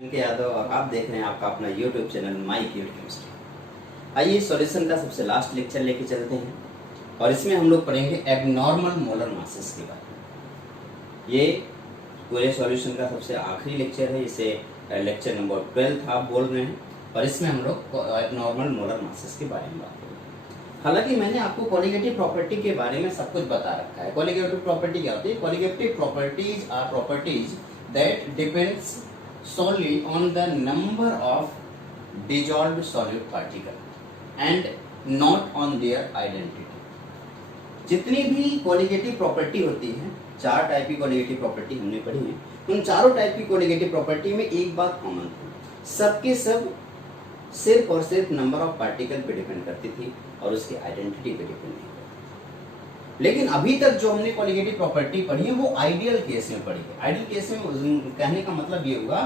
यादव और आप देख रहे हैं आपका अपना YouTube channel my cute chemistry. आइए सॉल्यूशन का सबसे लास्ट लेक्चर लेके चलते हैं और इसमें हम लोग पढ़ेंगे एबनॉर्मल मोलर मासेस के बारे में। ये पूरे सॉल्यूशन का सबसे आखिरी लेक्चर है, इसे लेक्चर नंबर 12 आप बोल रहे हैं और इसमें हम लोग एबनॉर्मल मोलर मासेस के बारे में बात करेंगे। हालांकि मैंने आपको कोलिगेटिव प्रॉपर्टी के बारे में सब कुछ बता रखा है। कोलिगेटिव प्रॉपर्टी क्या होती है? Colligative properties are properties that depends solely on the number of dissolved solute particle and not on their identity। जितनी भी कोलिगेटिव प्रॉपर्टी होती है, चार टाइप की कोलिगेटिव प्रॉपर्टी हमने पढ़ी है, उन चारों टाइप की कोलिगेटिव प्रॉपर्टी में एक बात कॉमन थी, सबके सब सिर्फ और सिर्फ नंबर ऑफ पार्टिकल पे डिपेंड करती थी और उसकी आइडेंटिटी पे डिपेंड नहीं। लेकिन अभी तक जो हमने कोलिगेटिव प्रॉपर्टी पढ़ी है वो आइडियल केस में पढ़ी है। आइडियल केस में कहने का मतलब ये हुआ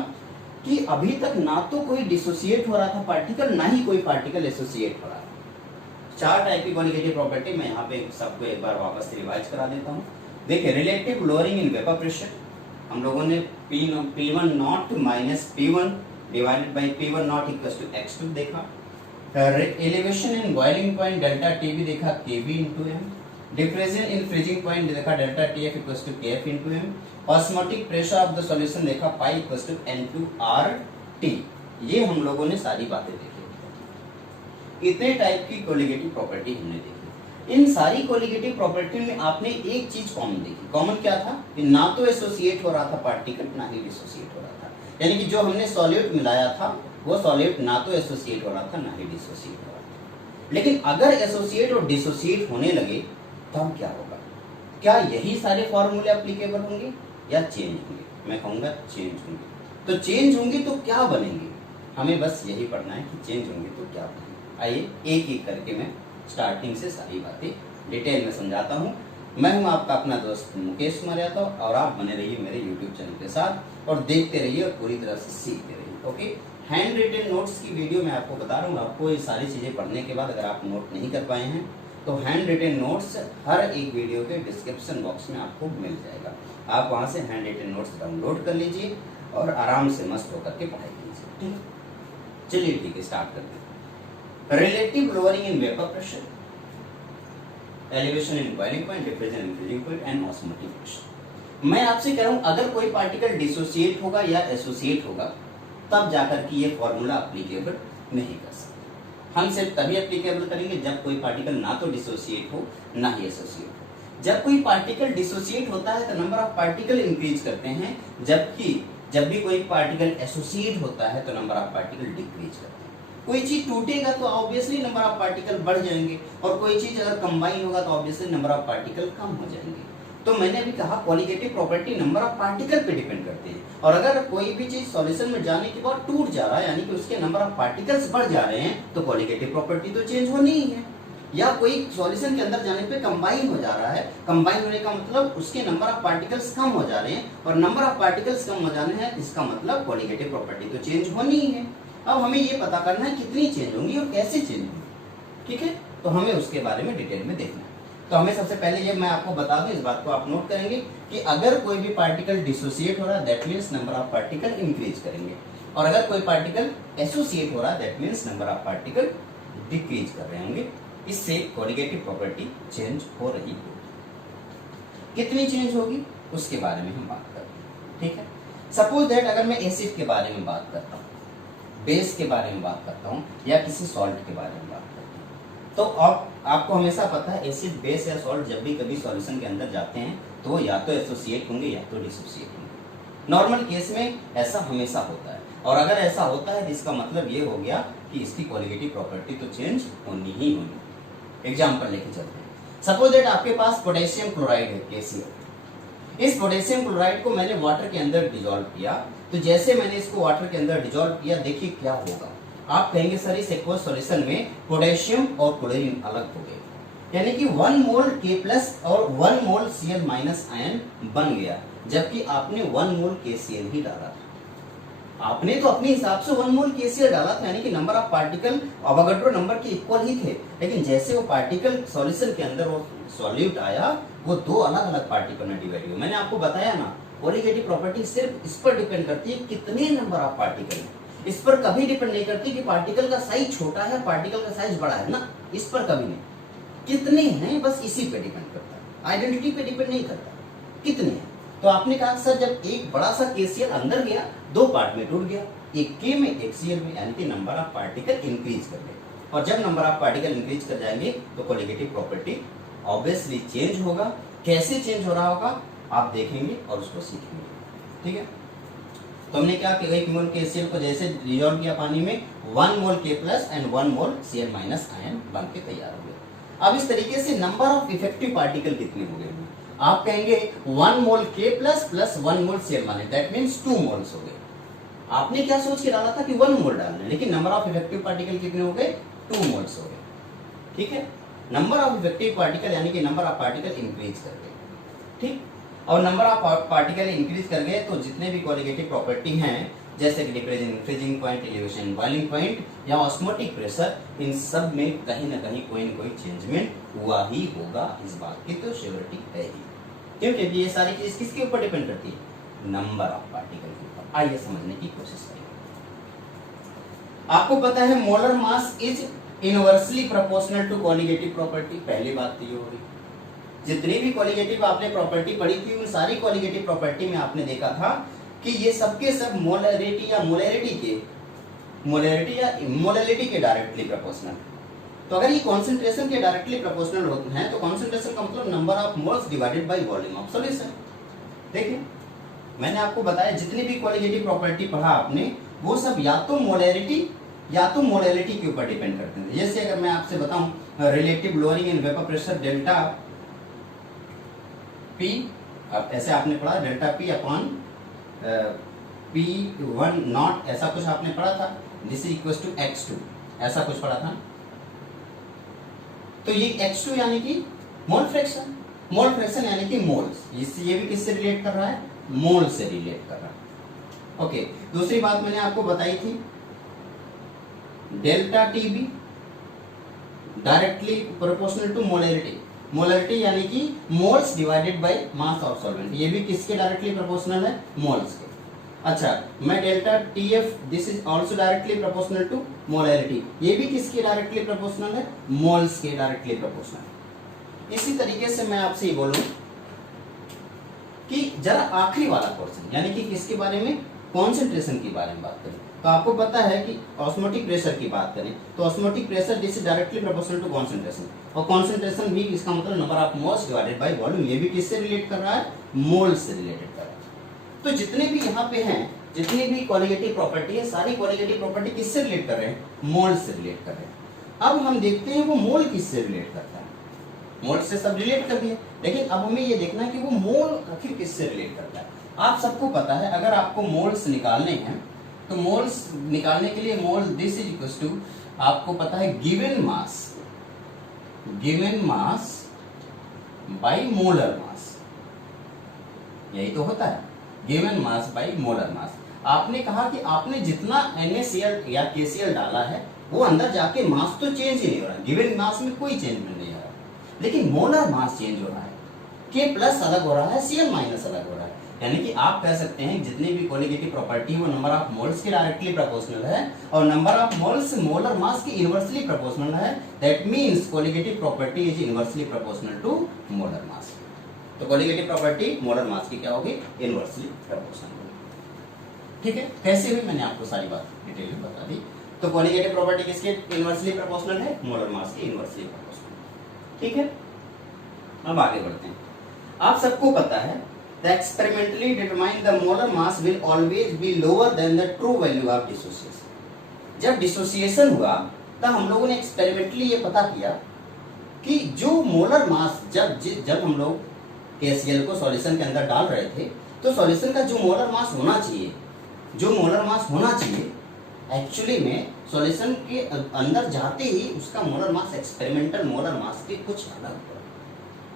कि अभी तक ना तो कोई डिसोसिएट हो रहा था पार्टिकल, ना ही कोई पार्टिकल एसोसिएट हो रहा था। चार टाइप की कोलिगेटिव प्रॉपर्टी मैं यहाँ पे सबको एक बार वापस रिवाइज करा देता हूँ। देखिए, relative lowering in vapour pressure, हम लोगों ने P1 naught minus P1 divided by P1 naught equals to X2 देखा। Elevation in boiling point delta T भी देखा, KB into M। Depression in freezing point देखा, delta TF equals to KF into M। Osmotic pressure of the solution देखा, pi equals to N2RT। ये हम लोगों ने सारी बातें देखी। इतने टाइप की कोलिगेटिव प्रॉपर्टी हमने देखी। इन सारी कोलिगेटिव प्रॉपर्टी में आपने एक चीज कॉमन देखी। कॉमन क्या था? कि ना तो एसोसिएट हो रहा था पार्टिकल, ना ही डिसोसिएट हो रहा था। यानी कि जो हमने सॉल्यूट मिलाया था वो सॉल्यूट ना तो एसोसिएट हो रहा था, ना ही डिसोसिएट हो रहा था। लेकिन अगर एसोसिएट और डिसोसिएट होने लगे तब क्या होगा? क्या यही सारे फॉर्मूले एप्लीकेबल होंगे या चेंज होंगे? मैं कहूंगा चेंज होंगे। तो चेंज होंगे तो क्या बनेंगे? हमें बस यही पढ़ना है कि चेंज होंगे तो क्या बनेंगे। आइए एक एक करके मैं स्टार्टिंग से सारी बातें डिटेल में समझाता हूँ। मैं हूँ आपका अपना दोस्त मुकेश कुमार यादव और आप बने रहिए मेरे यूट्यूब चैनल के साथ और देखते रहिए और पूरी तरह से सीखते रहिए। ओके, हैंड रिटन नोट्स की वीडियो मैं आपको बता रहा हूँ। आपको ये सारी चीजें पढ़ने के बाद अगर आप नोट नहीं कर पाए हैं तो हैंड रिटन नोट्स हर एक वीडियो के डिस्क्रिप्शन बॉक्स में आपको मिल जाएगा। आप वहां से हैंड रिटन नोट्स डाउनलोड कर लीजिए और आराम से मस्त होकर के पढ़ाई कीजिए। ठीक, चलिए ठीक है, स्टार्ट करते हैं। Relative lowering in vapour pressure, elevation in boiling point, diffusion in freezing point and osmotic pressure. मैं आपसे कह रहा हूं अगर कोई पार्टिकल डिसोसिएट होगा या एसोसिएट होगा तब जाकर के ये फॉर्मूला एप्लीकेबल नहीं कर सकते। हम सिर्फ तभी एप्लीकेबल करेंगे जब कोई पार्टिकल ना तो डिसोसिएट हो ना ही एसोसिएट हो। जब कोई पार्टिकल डिसोसिएट होता है तो नंबर ऑफ पार्टिकल इंक्रीज करते हैं, जबकि जब भी कोई पार्टिकल एसोसिएट होता है तो नंबर ऑफ पार्टिकल डिक्रीज करते हैं। कोई चीज टूटेगा तो ऑब्वियसली नंबर ऑफ पार्टिकल बढ़ जाएंगे और कोई चीज अगर कंबाइन होगा तो ऑब्वियसली नंबर ऑफ पार्टिकल कम हो जाएंगे। तो मैंने अभी कहा colligative property number of particle पे डिपेंड करती है और अगर कोई भी चीज सॉल्यूशन में जाने के बाद टूट जा रहा है यानी कि उसके नंबर ऑफ पार्टिकल्स बढ़ जा रहे हैं तो कोलिगेटिव प्रॉपर्टी तो चेंज होनी ही है। या कोई सॉल्यूशन के अंदर जाने पे कंबाइन हो जा रहा है, कंबाइन होने का मतलब उसके नंबर ऑफ पार्टिकल्स कम हो जा रहे हैं और नंबर ऑफ पार्टिकल्स कम हो जाने हैं, इसका मतलब कोलिगेटिव प्रॉपर्टी तो चेंज होनी ही है। अब हमें ये पता करना है कितनी चेंज होंगी और कैसे चेंज होंगी। ठीक है, तो हमें उसके बारे में डिटेल में देखना है। तो हमें सबसे पहले ये मैं आपको बता दूं, इस बात को आप नोट करेंगे कि अगर कोई भी पार्टिकल डिसोसिएट हो रहा है that means number of particle increase करेंगे और अगर कोई पार्टिकल एसोसिएट हो रहा है that means number of particle decrease कर रहे होंगे। इससे कोलिगेटिव प्रॉपर्टी चेंज हो रही होगी। कितनी चेंज होगी उसके बारे में हम बात करते हैं। ठीक है, सपोज दैट अगर मैं एसिड के बारे में बात करता हूँ, बेस के बारे में बात करता हूँ या किसी सॉल्ट के बारे में बात करता हूँ, तो अब आपको हमेशा पता है एसिड, बेस या सॉल्ट जब भी कभी सॉल्यूशन के अंदर जाते हैं तो या तो एसोसिएट होंगे या तो डिसोसिएट होंगे। नॉर्मल केस में ऐसा हमेशा होता है और अगर ऐसा होता है तो इसका मतलब ये हो गया कि इसकी कोलिगेटिव प्रॉपर्टी तो चेंज होनी ही होनी। एग्जाम्पल लेके चलते हैं। सपोज दैट आपके पास पोटेशियम क्लोराइड है KCl। इस पोटेशियम क्लोराइड को मैंने वाटर के अंदर डिसॉल्व किया, तो जैसे मैंने इसको वाटर के अंदर डिसॉल्व किया देखिए क्या होगा। आप कहेंगे सर इस एक्वस सॉल्यूशन में पोटेशियम और क्लोरीन अलग हो गए, यानी कि 1 मोल K+ और 1 मोल Cl- आयन बन गया, जबकि आपने 1 मोल KCl ही डाला था। आपने तो अपने हिसाब से 1 मोल KCl डाला था, यानी कि number of particle Avogadro number के इक्वल ही थे, लेकिन जैसे वो पार्टिकल सॉल्यूशन के अंदर वो सॉल्यूट आया वो दो अलग अलग पार्टिकल में डिवाइड हुआ। मैंने आपको बताया ना कोलिगेटिव प्रॉपर्टी सिर्फ इस पर डिपेंड करती है कितने नंबर ऑफ पार्टिकल हैं, इस पर कभी डिपेंड नहीं करती कि पार्टिकल का साइज छोटा है पार्टिकल का साइज बड़ा है ना, इस पर कभी नहीं, कितने हैं बस इसी पे डिपेंड करता है, आइडेंटिटी पे डिपेंड नहीं करता कितने हैं। तो आपने कहा सर जब एक बड़ा सा केसीएल अंदर गया 2 पार्ट में टूट गया, एक के में एक सीएल में, यानी कि नंबर ऑफ पार्टिकल इंक्रीज कर गए, और जब नंबर ऑफ पार्टिकल इंक्रीज कर जाएंगे तो कोलिगेटिव प्रॉपर्टी ऑब्वियसली चेंज होगा। कैसे चेंज हो रहा होगा आप देखेंगे और उसको सीखेंगे, ठीक है। तो हमने क्या कि 1 मोल KCl को जैसे डिसॉल्व किया पानी में 1 मोल K plus and 1 mole Cl minus ion बन के तैयार हो गया। अब इस तरीके से नंबर ऑफ इफेक्टिव पार्टिकल कितने हो गए, आप कहेंगे 1 मोल K plus 1 mole Cl minus, that means 2 moles हो गए। आपने क्या सोच के डाला था कि 1 मोल डालना है, लेकिन नंबर ऑफ इफेक्टिव पार्टिकल कितने हो गए, 2 मोल्स हो गए, ठीक है। नंबर ऑफ इफेक्टिव पार्टिकल यानी कि नंबर ऑफ पार्टिकल इंक्रीज कर गए, ठीक। और नंबर ऑफ पार्टिकल इंक्रीज कर गए तो जितने भी कोलिगेटिव प्रॉपर्टी हैं जैसे कि depression, freezing point, elevation, boiling point या ऑस्मोटिक प्रेशर, इन सब में कहीं ना कहीं कोई न कोई चेंजमेंट हुआ ही होगा, इस बात की तो श्योरिटी है ही। क्यों? क्योंकि ये सारी चीज किसके ऊपर डिपेंड करती है, नंबर ऑफ पार्टिकल के ऊपर। आइए समझने की कोशिश करें। आपको पता है molar mass is inversely proportional to colligative property, पहली बात तो ये हो गई। जितनी भी कोलिगेटिव आपने प्रॉपर्टी पढ़ी थी उन सारी कोलिगेटिव प्रॉपर्टी में आपने देखा था कि ये सबके सब मोलरिटी या मोलैरिटी के डायरेक्टली प्रोपोर्शनल। तो अगर ये कॉन्सेंट्रेशन के डायरेक्टली प्रोपोर्शनल होते हैं तो कॉन्सेंट्रेशन का मतलब number of moles divided by volume of solution. देखिए मैंने आपको बताया जितनी भी कोलिगेटिव प्रॉपर्टी पढ़ा आपने वो सब या तो मोलैरिटी या तो मोलैलिटी के ऊपर डिपेंड करते हैं। जैसे अगर मैं आपसे बताऊं relative lowering in vapour pressure delta P, अब ऐसे आपने पढ़ा delta P upon P1 not, ऐसा कुछ आपने पढ़ा था, this is equal to x2, ऐसा कुछ पढ़ा था। तो ये x2 यानी कि मोल फ्रैक्शन, मोल फ्रैक्शन यानी कि मोल्स, ये भी किससे रिलेट कर रहा है, मोल से रिलेट कर रहा है। ओके, दूसरी बात मैंने आपको बताई थी delta TB directly proportional to molarity, molarity यानी कि moles divided by mass of solvent, ये भी किसके डायरेक्टली प्रोपोर्शनल है, मोल्स के। अच्छा मैं delta TF this is also directly proportional to molarity, ये भी किसके डायरेक्टली प्रोपोर्शनल है, मोल्स के डायरेक्टली प्रोपोर्शनल। इसी तरीके से मैं आपसे ये बोलूं कि जरा आखिरी वाला पोर्शन यानी कि किसके बारे में, कॉन्सेंट्रेशन के बारे में बात करें तो आपको पता है कि ऑस्मोटिक प्रेशर की बात करें तो osmotic pressure this is directly proportional to concentration, और कॉन्सेंट्रेशन भी इसका मतलब number of moles divided by volume, ये भी किससे रिलेट कर रहा है, मोल से रिलेटेड कर रहा है। तो जितने भी यहाँ पे हैं जितनी भी कोलिगेटिव प्रॉपर्टी है सारी कोलिगेटिव प्रॉपर्टी किससे रिलेट कर रहे हैं, मोल से रिलेट कर रहे हैं। अब हम देखते हैं वो मोल किससे रिलेट करता है, मोल से सब रिलेट कर दिए, लेकिन अब हमें ये देखना है कि वो मोल आखिर किससे रिलेट करता है। आप सबको पता है अगर आपको मोल्स निकालने हैं तो मोल्स निकालने के लिए मोल दिस इज इक्वल टू आपको पता है given mass by molar mass, यही तो होता है given mass by molar mass. आपने कहा कि आपने जितना NaCl या KCl डाला है वो अंदर जाके मास तो चेंज ही नहीं हो रहा, गिवन मास में कोई चेंज नहीं हो रहा, लेकिन मोलर मास चेंज हो रहा है, K प्लस अलग हो रहा है, Cl माइनस अलग हो रहा है। यानी कि आप कह सकते हैं जितनी भी कोलिगेटिव प्रॉपर्टी वो नंबर ऑफ मोल्स के डायरेक्टली प्रोपोर्शनल है और number of moles molar mass के इनवर्सली प्रोपोर्शनल है, that means colligative property is inversely proportional to molar mass. तो कोलिगेटिव प्रॉपर्टी मोलर मास की क्या होगी, इनवर्सली प्रोपोर्शनल होगी। ठीक है, कैसे हुई मैंने आपको सारी बात डिटेल में बता दी। तो कोलिगेटिव प्रॉपर्टी किसके इनवर्सली प्रोपोर्शनल है, मोलर मास की इनवर्सली प्रोपोर्शनल। ठीक है, अब आगे बढ़ते हैं। आप सबको पता है the experimentally determined the molar mass will always be lower than the true value of dissociation। जब डिसोसिएशन हुआ तब हम लोगों ने एक्सपेरिमेंटली ये पता किया कि जो मोलर मास जब हम लोग KCl को सॉल्यूशन के अंदर डाल रहे थे तो सॉल्यूशन का जो मोलर मास होना चाहिए एक्चुअली में सॉल्यूशन के अंदर जाते ही उसका molar mass experimental molar mass के कुछ अलग,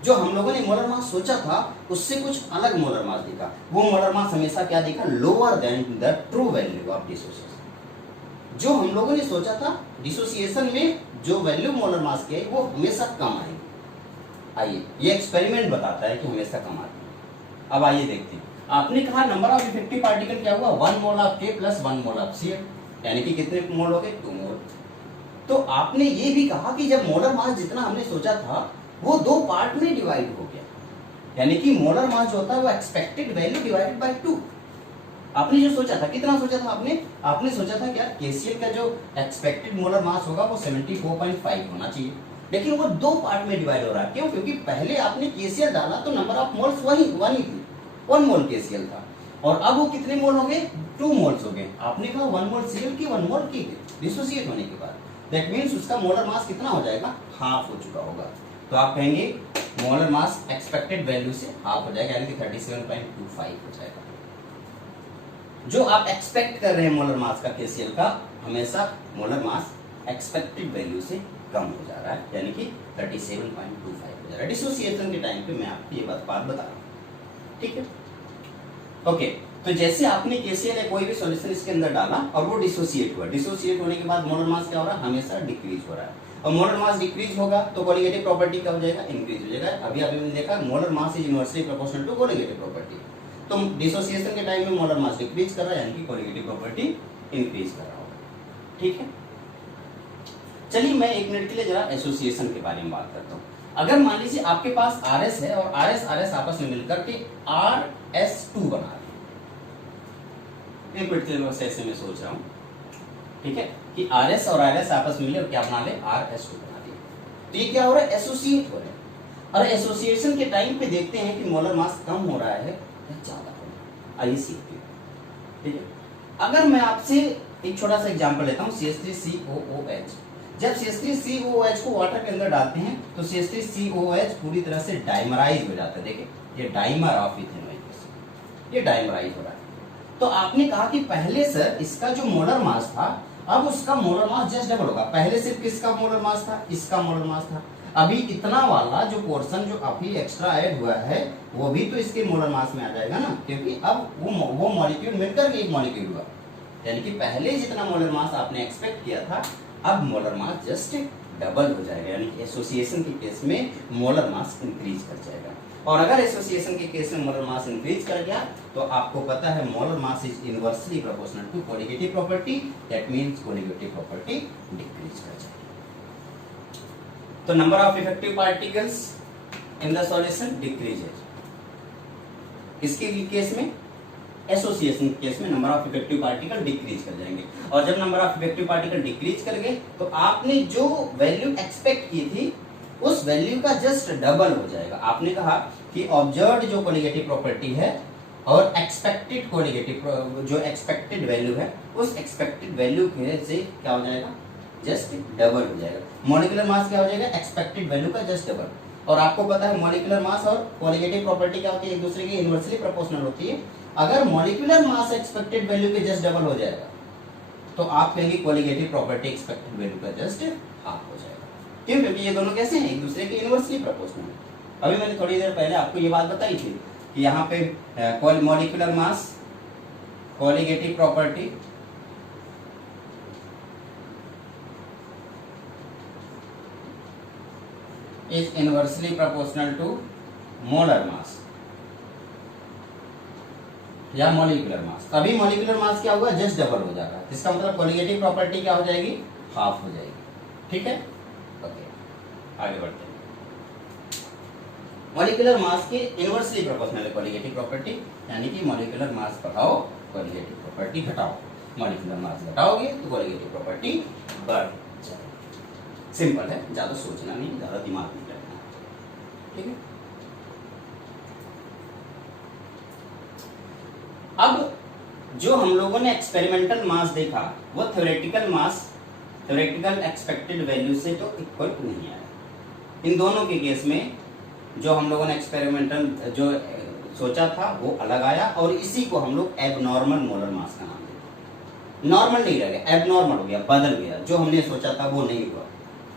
जो हम लोगों ने मोलर मास सोचा था उससे कुछ अलग मोलर मास दिखा। वो मोलर मास हमेशा क्या दिखा, lower than the true value of dissociation. जो हम लोगों ने सोचा था डिसोसिएशन में जो वैल्यू मोलर मास की आई वो हमेशा कम आएगी। आइए ये एक्सपेरिमेंट बताता है कि हमेशा कम आती है। अब आइए देखते हैं। आपने कहा नंबर ऑफ इफेक्टिव पार्टिकल क्या हुआ, 1 मोल ऑफ के प्लस 1 मोल ऑफ सी, यानी कि कितने मोल हो गए, 2 मोल। तो आपने ये भी कहा कि जब मोलर मास जितना हमने सोचा था वो 2 पार्ट में डिवाइड हो गया, यानी कि मोलर मास जो होता है वो एक्सपेक्टेड वैल्यू डिवाइडेड बाय 2। आपने जो सोचा था, कितना सोचा था आपने सोचा था क्या, केसीएल का जो एक्सपेक्टेड मोलर मास होगा वो 74.5 होना चाहिए, लेकिन वो 2 पार्ट में डिवाइड हो रहा है। क्यों? क्योंकि पहले आपने केसीएल डाला तो नंबर ऑफ मोल्स वन ही थी, 1 मोल केसीएल था, और अब वो कितने मोल हो गए, 2 मोल्स हो गए। आपने कहा 1 मोल सीएल की 1 मोल की डिसोसिएट होने के बाद, दैट मींस उसका मोलर मास कितना हो जाएगा, हाफ हो चुका होगा। तो आप कहेंगे मोलर मास एक्सपेक्टेड वैल्यू से हाफ हो जाएगा, यानी कि 37.25 हो जाएगा। जो आप एक्सपेक्ट कर रहे हैं मोलर मास का केसीएल का, हमेशा मोलर मास एक्सपेक्टेड वैल्यू से कम हो जा रहा है, यानी कि 37.25 हो जा रहा है। डिसोसिएशन के टाइम पे मैं आपको ये बात बता रहा हूँ, ठीक है। ओके, तो जैसे आपने केसीएल या कोई भी सॉल्यूशन इसके अंदर डाला और वो डिसोसिएट हुआ, डिसोसिएट होने के बाद मोलर मास क्या हो रहा है, हमेशा डिक्रीज हो रहा है, और मोलर मास डिक्रीज होगा तो कोलिगेटिव प्रॉपर्टी क्या हो जाएगा, इंक्रीज हो जाएगा। अभी हमने देखा molar mass is inversely proportional to colligative property, तो डिसोसिएशन के टाइम में मोलर मास डिक्रीज कर रहा है, यानी कि कोलिगेटिव प्रॉपर्टी इंक्रीज कर रहा होगा, ठीक है। चलिए मैं 1 मिनट के लिए जरा एसोसिएशन के बारे में बात करता हूँ। अगर मान लीजिए आपके पास RS है और RS आपस में मिलकर के RS2 बना रहे हैं, 1 मिनट के लिए ऐसे मैं सोच रहा हूँ, ठीक है, कि RS और RS आपस में मिले और क्या बना ले, RS2 बना दिए। तो ये क्या हो रहा है, एसोसिएट हो रहे हैं, और एसोसिएशन के टाइम पे देखते हैं कि मोलर मास कम हो रहा है या ज्यादा हो रहा है, आइए सीखते हैं, ठीक है। अगर मैं आपसे एक छोटा सा एग्जांपल लेता हूँ, CH3COOH, जब CH3COOH को वाटर के अंदर डालते हैं तो CH3COOH पूरी तरह से डाइमराइज हो जाता है। देखिए ये डाइमर ऑफ इथेनॉइक एसिड, ये डाइमराइज हो रहा है। तो आपने कहा कि पहले सर इसका जो मोलर मास था, अब उसका मोलर मास जस्ट डबल होगा। पहले सिर्फ किसका मोलर मास था, इसका मोलर मास था, अभी इतना वाला जो पोर्शन जो अभी एक्स्ट्रा ऐड हुआ है वो भी तो इसके मोलर मास में आ जाएगा ना, क्योंकि अब वो मॉलिक्यूल मिलकर एक मॉलिक्यूल हुआ, यानी कि पहले जितना मोलर मास आपने एक्सपेक्ट किया था अब मोलर मास जस्ट डबल हो जाएगा, यानी कि एसोसिएशन के केस में मोलर मास इंक्रीज कर जाएगा। और अगर एसोसिएशन के केस में मोलर मास इंक्रीज कर गया तो आपको पता है molar mass is inversely proportional to colligative property, that means colligative property decrease कर जाएगी। तो number of effective particles in the solution decreases. इसके केस में एसोसिएशन के केस में number of effective particle decrease कर जाएंगे, और जब number of effective particle decrease कर गए तो आपने जो वैल्यू एक्सपेक्ट की थी उस वैल्यू का जस्ट डबल हो जाएगा। आपने कहा कि ऑब्जर्व्ड जो कोलिगेटिव प्रॉपर्टी है और एक्सपेक्टेड कोलिगेटिव जो एक्सपेक्टेड वैल्यू है उस एक्सपेक्टेड वैल्यू से क्या हो जाएगा, जस्ट डबल हो जाएगा। मॉलिक्यूलर मास क्या हो जाएगा, एक्सपेक्टेड वैल्यू का जस्ट डबल। और आपको पता है मॉलिक्यूलर मास और कोलिगेटिव प्रॉपर्टी क्या होती है, एक दूसरे की इनवर्सली प्रोपोर्शनल होती है। अगर मॉलिक्यूलर मास एक्सपेक्टेड वैल्यू के जस्ट डबल हो जाएगा तो आप कहेंगे कोलिगेटिव प्रॉपर्टी एक्सपेक्टेड वैल्यू का जस्ट हाफ हो जाएगा। क्यों? क्योंकि ये दोनों कैसे हैं, एक दूसरे के इनवर्सली प्रोपोर्शनल। अभी मैंने थोड़ी देर पहले आपको ये बात बताई थी कि यहाँ पे molecular mass colligative property is inversely proportional to molar mass या मॉलिक्यूलर मास। अभी मॉलिक्यूलर मास क्या होगा, जस्ट डबल हो जाएगा, इसका मतलब कोलिगेटिव प्रॉपर्टी क्या हो जाएगी, हाफ हो जाएगी, ठीक है। ओके आगे बढ़ते हैं। मॉलिक्यूलर मास के इनवर्सली प्रोपोर्शनल है कोलिगेटिव प्रॉपर्टी, यानी कि मॉलिक्यूलर मास बढ़ाओ कोलिगेटिव प्रॉपर्टी घटाओ, मॉलिक्यूलर मास घटाओगे तो कोलिगेटिव प्रॉपर्टी बढ़ जाएगी। सिंपल है, ज्यादा सोचना नहीं, ज्यादा दिमाग नहीं रखना, ठीक है। अब जो हम लोगों ने एक्सपेरिमेंटल मास देखा वो थ्योरेटिकल एक्सपेक्टेड वैल्यू से तो इक्वल नहीं आया। इन दोनों के केस में जो हम लोगों ने एक्सपेरिमेंटल जो सोचा था वो अलग आया, और इसी को हम लोग एबनॉर्मल मोलर मास का नाम देते। नॉर्मल नहीं रह गया, एबनॉर्मल हो गया, बदल गया, जो हमने सोचा था वो नहीं हुआ,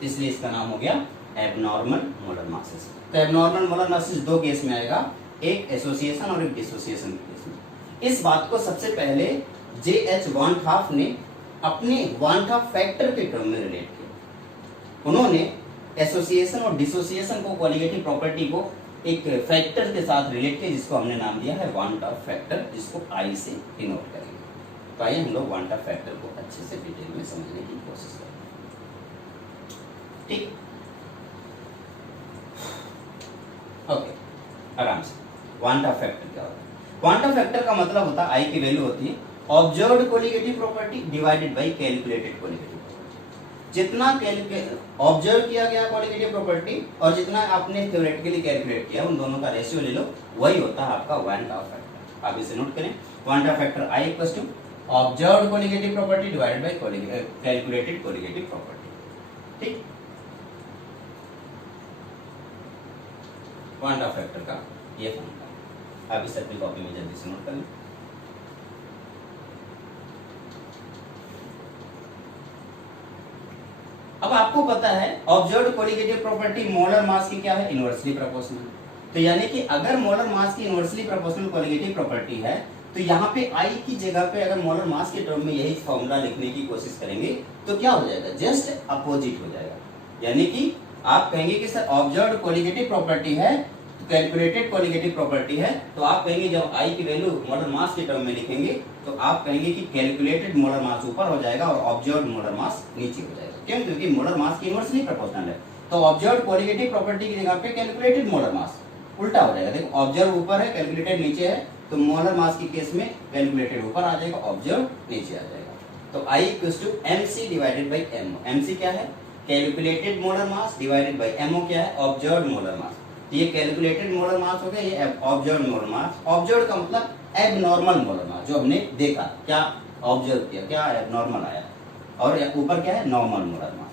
इसलिए इसका नाम हो गया एबनॉर्मल मोलर मासेस। तो एबनॉर्मल मोलर मासेस दो केस में आएगा, एक एसोसिएशन और एक डिसोसिएशन के केस में। इस बात को सबसे पहले J.H. वान हाफ ने अपने वान हाफ फैक्टर के टर्म में रिलेट किया। उन्होंने एसोसिएशन और डिसोसिएशन को, कोलिगेटिव प्रॉपर्टी को एक फैक्टर के साथ रिलेटेड जिसको हमने नाम दिया है वांट ऑफ फैक्टर, जिसको आई से डिनोट करेंगे। तो आइए हम लोग वांट ऑफ फैक्टर को अच्छे से डिटेल में समझने की कोशिश करें। ठीक, ओके, आराम से। वांट ऑफ फैक्टर क्या होता है? वांट ऑफ फैक्टर का मतलब होता है आई की वैल्यू होती है observed colligative property divided by calculated colligative property. जितना ऑब्जर्व किया गया कोलिगेटिव प्रॉपर्टी और जितना आपने थ्योरेटिकली कैलकुलेट किया, उन दोनों का रेशियो ले लो, वही होता है आपका वांट ऑफ फैक्टर। आप इसे नोट करें, van't Hoff factor I equals to observed colligative property divided by calculated colligative property. ठीक, वांट ऑफ फैक्टर का ये फॉर्मूला है। आप इसे अपनी कॉपी में जल्दी से नोट कर लें। अब आपको पता है observed colligative property molar mass की क्या है? Inversely proportional. तो यानी कि अगर मोलर मास की इनवर्सली प्रोपोर्शनल कोलिगेटिव प्रॉपर्टी है, तो यहाँ पे आई की जगह पे अगर मोलर मास के टर्म में यही फॉर्मूला लिखने की कोशिश करेंगे तो क्या हो जाएगा? जस्ट अपोजिट हो जाएगा। यानी कि आप कहेंगे कि सर ऑब्जर्व्ड कोलिगेटिव प्रॉपर्टी है, कैलकुलेटेड कोलिगेटिव प्रॉपर्टी है, तो आप कहेंगे जब आई की वैल्यू मोलर मास के टर्म में लिखेंगे तो आप कहेंगे कि कैलकुलेटेड मोलर मास ऊपर हो जाएगा और ऑब्जर्व्ड मोलर मास नीचे हो जाएगा। क्यों? क्योंकि मोलर मास की इनवर्सली प्रोपोर्शनल है। तो ऑब्जर्व्ड कोलिगेटिव प्रॉपर्टी की जगह पे कैलकुलेटेड मोलर मास उल्टा हो जाएगा। देखो, ऑब्जर्व ऊपर है, कैलकुलेटेड नीचे है, तो मोलर मास की केस में कैलकुलेटेड ऊपर आ जाएगा, ऑब्जर्व नीचे आ जाएगा। तो i equals to MC divided by MO. MC क्या है? Calculated molar mass divided by MO क्या है? Observed molar mass. ये कैलकुलेटेड मोलर मास हो गया, ये ऑब्जर्व्ड मोलर मास। ऑब्जर्व्ड का मतलब एबनॉर्मल मोलर मास, जो हमने देखा, क्या ऑब्जर्व किया, क्या एबनॉर्मल आया, और ऊपर क्या है? Normal molar mass.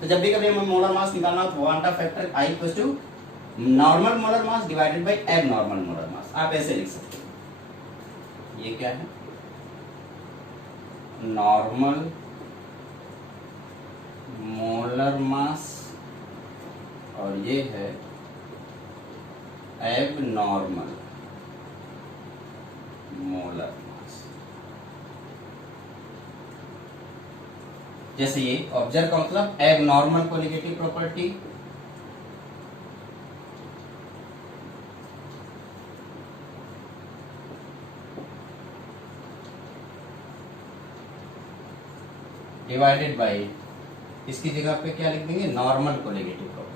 तो जब भी कभी हमें मोलर मास निकालना हो तो van't Hoff factor I equals to normal molar mass divided by abnormal molar mass. आप ऐसे लिख सकते हैं, ये क्या है? नॉर्मल मोलर मास और ये है एबनॉर्मल मोलर मास। जैसे ये ऑब्जर्व का मतलब abnormal colligative property, divided bye, इसकी जगह पे क्या लिख देंगे? Normal colligative property.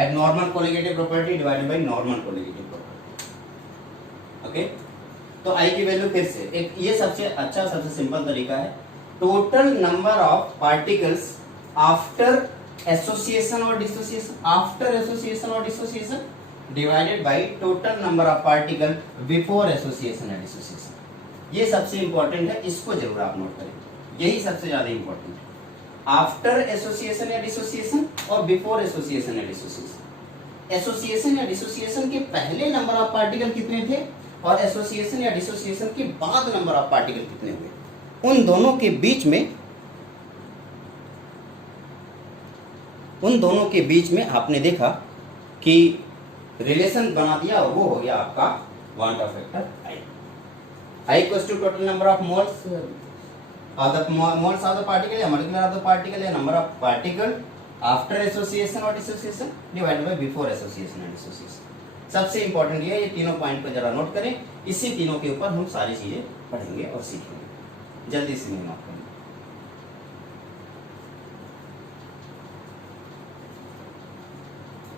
Abnormal colligative property divided by normal colligative property. Okay, तो आई की वैल्यू फिर से एक, ये सबसे अच्छा सबसे सिंपल तरीका है, total number of particles after association और डिसोसिएशन, आफ्टर एसोसिएशन और dissociation divided by total number of particle before association and dissociation. ये सबसे इंपॉर्टेंट है, इसको जरूर आप नोट करें, यही सबसे ज्यादा इंपॉर्टेंट है। आफ्टर एसोसिएशन या डिसोसिएशन और बिफोर एसोसिएशन या डिसोसिएशन। एसोसिएशन या डिसोसिएशन के पहले नंबर ऑफ पार्टिकल कितने थे और एसोसिएशन या डिसोसिएशन के बाद नंबर ऑफ पार्टिकल कितने हुए, उन दोनों के बीच में आपने देखा कि रिलेशन बना दिया और वो हो गया आपका van't Hoff factor I. I equals to total number of moles of the moles of the particle या molecular of the particle या number of particle after association or dissociation divided by before association and dissociation। सबसे important ये तीनों point को जरा note करें, इसी तीनों के ऊपर हम सारी चीजें पढ़ेंगे और सीखेंगे। जल्दी से नोट करें।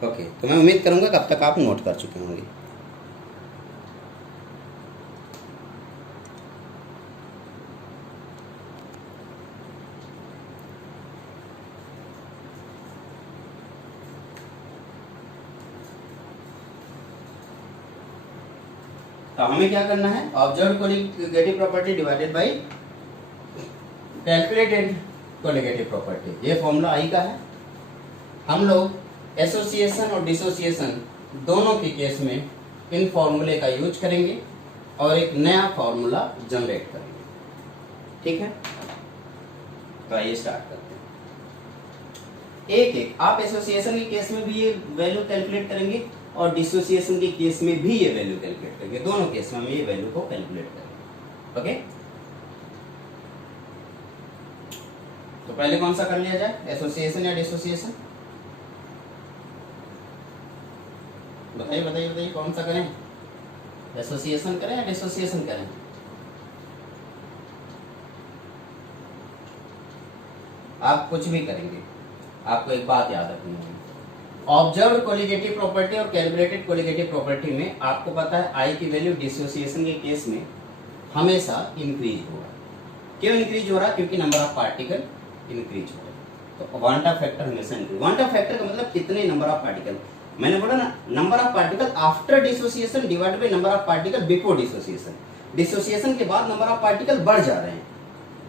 ओके, तो मैं उम्मीद करूंगा कि अब तक आप नोट कर चुके होंगे। तो हमें क्या करना है? Observed colligative property divided by calculated colligative property. ये फॉर्मूला आई का है। हम लोग एसोसिएशन और डिसोसिएशन दोनों के केस में इन फॉर्मूले का यूज करेंगे और एक नया फॉर्मूला जनरेट करेंगे। ठीक है, तो आइए स्टार्ट करते हैं। एक एक आप एसोसिएशन के केस में भी ये वैल्यू कैलकुलेट करेंगे और डिसोसिएशन के केस में भी ये वैल्यू कैलकुलेट करेंगे। दोनों केस में हम ये वैल्यू को कैलकुलेट करेंगे। ओके, तो पहले कौन सा कर लिया जाए, एसोसिएशन या डिसोसिएशन? बताइए बताइए बताइए, कौन सा करें, एसोसिएशन करें या डिसोसिएशन करें? आप कुछ भी करेंगे, आपको एक बात याद रखनी है, ऑब्जर्व कोलिगेटिव प्रॉपर्टी और कैलकुलेटेड कोलिगेटिव प्रॉपर्टी में आपको पता है आई की वैल्यू डिसोसिएशन के केस में हमेशा इंक्रीज होगा। क्यों इंक्रीज हो रहा है? क्योंकि नंबर ऑफ पार्टिकल इंक्रीज हो रहा है। तो क्वांटा फैक्टर हमेशा इंक्रीज, क्वांटा फैक्टर का मतलब कितने नंबर ऑफ पार्टिकल, मैंने बोला ना number of particle after dissociation divided by number of particle before dissociation. Dissociation के बाद नंबर ऑफ पार्टिकल बढ़ जा रहे हैं,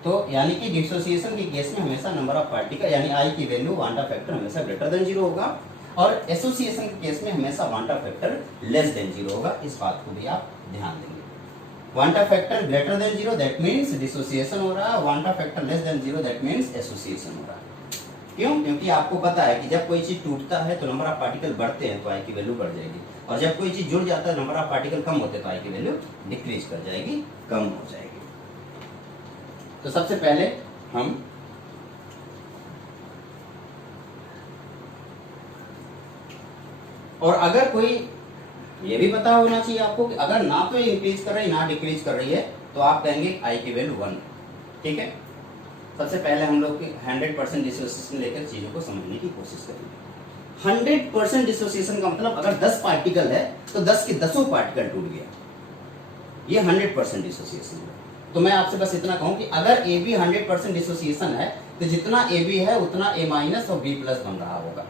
तो यानी कि डिसोसिएशन के केस में हमेशा नंबर ऑफ पार्टिकल यानी आई की वैल्यू क्वांटा फैक्टर हमेशा ग्रेटर देन 0 होगा, और एसोसिएशन के केस में हमेशा क्वांटा फैक्टर लेस देन 0 होगा। इस बात को भी आप ध्यान देंगे। Quanta factor greater than 0 that means dissociation हो रहा है, quanta factor less than 0 that means association हो रहा है। क्यों? क्योंकि आपको पता है कि जब कोई चीज टूटता है तो नंबर ऑफ पार्टिकल बढ़ते हैं तो आई की वैल्यू बढ़ जाएगी, और जब कोई चीज जुड़ जाता है नंबर ऑफ पार्टिकल कम होते हैं तो आई की वैल्यू डिक्रीज कर जाएगी, कम हो जाएगी। तो सबसे पहले हम और अगर कोई ये भी पता होना चाहिए आपको कि अगर ना तो इंक्रीज कर रही ना डिक्रीज कर रही है तो आप कहेंगे आई की वैल्यू 1। ठीक है, सबसे पहले हम लोग 100% डिसोसिएशन लेकर चीजों को समझने की कोशिश करेंगे। 100% डिसोसिएशन का मतलब अगर 10 पार्टिकल है तो 10 के 10 पार्टिकल टूट गया, ये 100% डिसोसिएशन है। तो मैं आपसे बस इतना कहूं कि अगर ए बी 100% डिसोसिएशन है तो जितना ए बी है उतना ए माइनस और बी प्लस बन रहा होगा।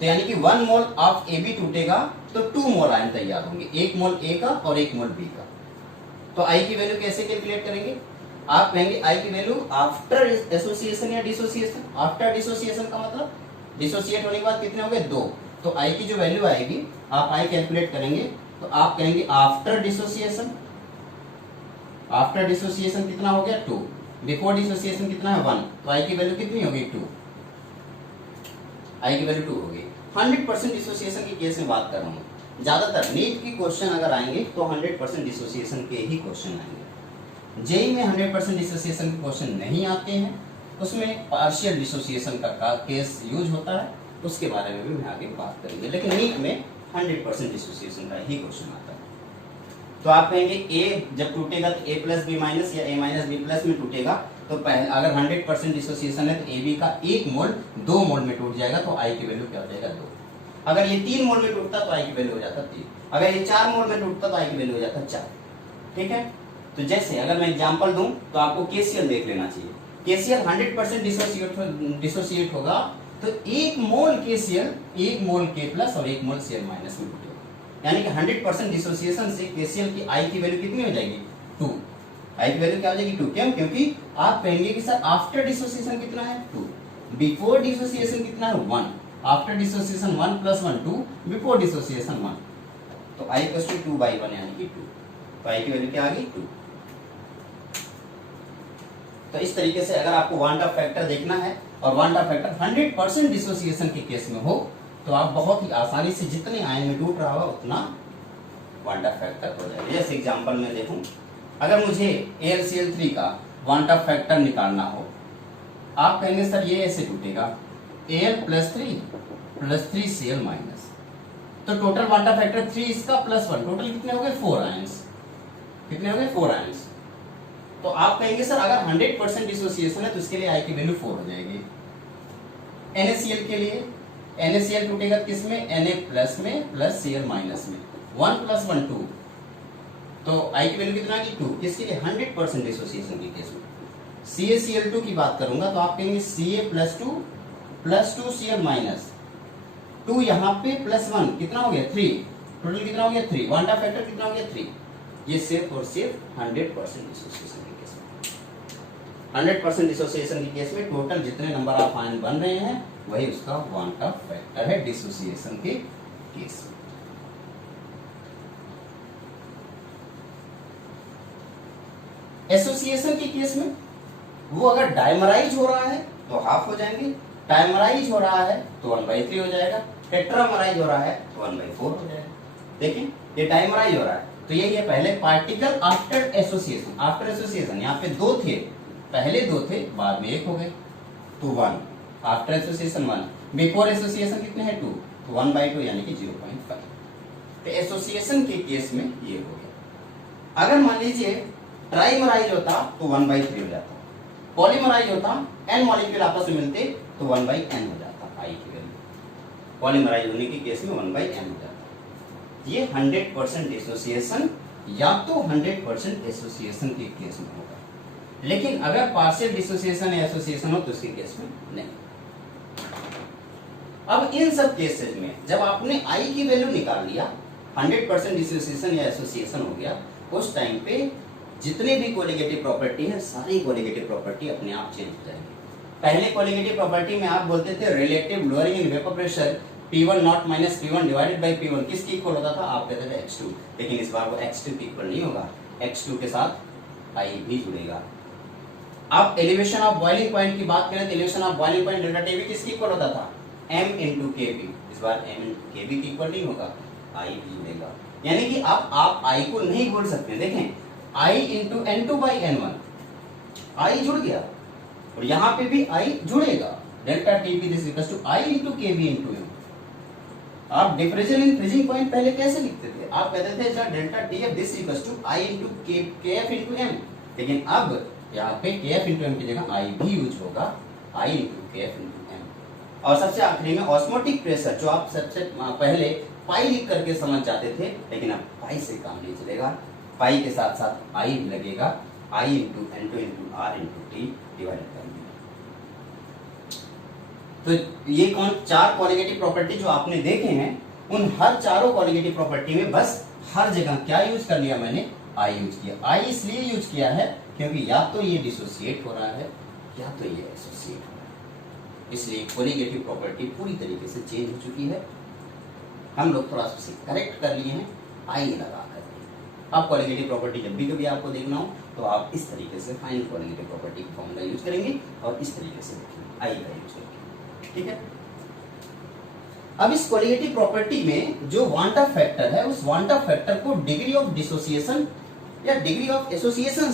तो यानी कि 1 मोल ऑफ ए बी टूटेगा तो 2 मोल आयन तैयार होंगे, 1 मोल ए का और 1 मोल बी का। तो आई की वैल्यू कैसे कैलकुलेट करेंगे? आप कहेंगे आई की वैल्यू आफ्टर एसोसिएशन या डिसोसिएशन। आफ्टर डिसोसिएशन का मतलब डिसोसिएट होने के बाद कितने हो गए? 2। तो आई की जो वैल्यू आएगी, आप आई कैलकुलेट करेंगे तो आप कहेंगे आफ्टर डिसोसिएशन, आफ्टर डिसोसिएशन कितना हो गया? 2। बिफोर डिसोसिएशन कितना है? 1। तो आई की वैल्यू कितनी होगी? 2। आई की वैल्यू 2 होगी। 100% डिसोसिएशन के केस में बात कर रहा हूँ। ज्यादातर नीट की क्वेश्चन अगर आएंगे तो 100% डिसोसिएशन के ही क्वेश्चन आएंगे। जेई में 100% डिसोसिएशन के क्वेश्चन नहीं आते हैं, उसमें पार्शियल डिसोसिएशन का केस यूज होता है, उसके बारे में भी मैं आगे बात करेंगे। लेकिन नीट में 100% डिसोसिएशन का ही क्वेश्चन आता है। तो आप कहेंगे ए जब टूटेगा तो ए प्लस बी माइनस या ए माइनस बी प्लस में टूटेगा, तो पहले अगर 100% डिसोसिएशन है तो ए बी का 1 मोल 2 मोल में टूट जाएगा, तो आई की वैल्यू क्या हो जाएगा? 2। अगर ये 3 मोल में टूटता तो आई की वैल्यू हो जाता 3। अगर ये 4 मोल में टूटता तो आई की वैल्यू हो जाता 4। ठीक है, तो जैसे अगर मैं एग्जांपल दूं तो आपको केसीएल देख लेना चाहिए। केसीएल 100% डिसोसिएट होगा तो 1 मोल केसीएल 1 मोल के प्लस और 1 मोल सीएल माइनस में टूटेगा, यानी कि 100% डिसोसिएशन से केसीएल की आई की वैल्यू कितनी हो जाएगी? 2। आई की वैल्यू क्या हो जाएगी? 2। क्यों? क्योंकि आप कहेंगे कि सर आफ्टर डिसोसिएशन कितना है? 2। बिफोर डिसोसिएशन कितना है? 1। After dissociation 1 plus 1 2, before dissociation 1। तो आई इक्वल्स टू 2/1 यानी कि 2। तो आई की वैल्यू क्या आ गई? 2। तो इस तरीके से अगर आपको क्वांटा फैक्टर देखना है और क्वांटा फैक्टर 100% डिसोसिएशन के केस में हो तो आप बहुत ही आसानी से जितने आयन में टूट रहा होगा उतना क्वांटा फैक्टर हो जाएगा। जैसे एग्जांपल में देखूं, अगर मुझे AlCl3 का क्वांटा फैक्टर निकालना हो, आप कहेंगे सर ये ऐसे टूटेगा Al प्लस 3 Cl माइनस, तो टोटल क्वांटा फैक्टर 3 इसका प्लस 1, टोटल कितने हो गए? 4 आयंस। कितने हो गए? 4 आयंस। तो आप कहेंगे सर अगर 100% डिसोसिएशन है तो इसके लिए आई की वैल्यू 4 हो जाएगी। NaCl के लिए NaCl टूटेगा किस में? Na प्लस में प्लस Cl माइनस में, 1 प्लस 1 2, तो आई की वैल्यू कितना की? 2। किसके लिए? 100% डिसोसिएशन के केस में। CaCl2 की बात करूंगा तो आप कहेंगे Ca प्लस 2 Cl माइनस 2, यहाँ पे प्लस 1 कितना हो गया? 3। टोटल कितना हो गया? 3। क्वांटा फैक्टर कितना हो गया? 3। ये सिर्फ और सिर्फ 100% डिसोसिएशन के केस में। 100% डिसोसिएशन के केस में टोटल जितने नंबर ऑफ आयन बन रहे हैं वही उसका क्वांटा फैक्टर है डिसोसिएशन के केस में। एसोसिएशन के केस में वो अगर डायमराइज हो रहा है तो हाफ हो जाएंगे, डायमराइज हो रहा है तो 1/3 हो जाएगा, टेट्रामराइज हो रहा है तो 1/4 हो जाएगा। देखिए ये डायमराइज हो रहा है तो यही है पहले particle after association. After association यहाँ पे 2 थे, पहले 2 थे बाद में 1 हो गए। तो 1, आफ्टर एसोसिएशन 1, बिफोर एसोसिएशन कितने हैं 2, तो 1/2 यानी कि 0.5। तो एसोसिएशन के केस में ये हो गया। अगर मान लीजिए ट्राइमराइज होता तो 1/3 हो जाता, पॉलीमराइज होता n मॉलिक्यूल आपस में मिलते तो 1/n हो जाता I की वैल्यू। पॉलीमराइज होने के केस में 1/n हो जाता। ये 100% एसोसिएशन या तो 100% एसोसिएशन के केस में होगा, लेकिन अगर पार्शियल डिसोसिएशन या एसोसिएशन हो तो उसके केस में नहीं। अब इन सब केसेस में जब आपने I की वैल्यू निकाल लिया, 100% डिसोसिएशन या एसोसिएशन हो गया, उस टाइम पे जितने भी कोलिगेटिव प्रॉपर्टी है सारी कोलिगेटिव प्रॉपर्टी अपने आप चेंज हो जाएंगी। पहले कोलिगेटिव प्रॉपर्टी में आप बोलते थे relative lowering in vapour pressure P1 naught minus P1 divided by P1 किसकी इक्वल होता था, आप कहते थे X2, लेकिन इस बार वो X2 की इक्वल नहीं होगा, X2 के साथ I भी जुड़ेगा। आप एलिवेशन ऑफ बॉइलिंग पॉइंट की बात करें तो elevation of boiling point delta TV किसकी इक्वल होता था, M into Kb, इस बार M into Kb की इक्वल नहीं होगा, I भी जुड़ेगा। यानी कि अब आप I को नहीं बोल सकते, देखें I into N2 by N1, I जुड़ गया और यहाँ पे भी I जुड़ेगा, delta TB this equals to I into Kb into M। आप डिफरेंशियल इन फ्रीजिंग पॉइंट पहले कैसे लिखते थे, आप कहते थे sir delta TF this equals to I into Kf into M, लेकिन अब यहाँ पे Kf into M की जगह I भी यूज होगा, I into Kf into M। और सबसे आखिरी में ऑस्मोटिक प्रेशर, जो आप सबसे पहले पाई लिख करके समझ जाते थे, लेकिन अब पाई से काम नहीं चलेगा, पाई के साथ साथ I भी लगेगा, I into N2 into R into T divided by. तो ये कौन चार कोलिगेटिव प्रॉपर्टी जो आपने देखे हैं, उन हर चारों कोलिगेटिव प्रॉपर्टी में बस हर जगह क्या यूज कर लिया मैंने, I यूज किया। I इसलिए यूज किया है क्योंकि या तो ये डिसोसिएट हो रहा है या तो ये एसोसिएट हो रहा है, इसलिए कोलिगेटिव प्रॉपर्टी पूरी तरीके से चेंज हो चुकी है। हम लोग थोड़ा सा करेक्ट कर लिए हैं I लगा करके। अब कोलिगेटिव प्रॉपर्टी जब भी कभी आपको देखना हो तो आप इस तरीके से फाइनल कोलिगेटिव प्रॉपर्टी की फॉर्मूला यूज करेंगे और इस तरीके से I का यूज करेंगे, ठीक है। अब इस कोलिगेटिव प्रॉपर्टी में जो वांटा फैक्टर है, उस वांटा फैक्टर को डिग्री ऑफ डिसोसिएशन या डिग्री ऑफ एसोसिएशन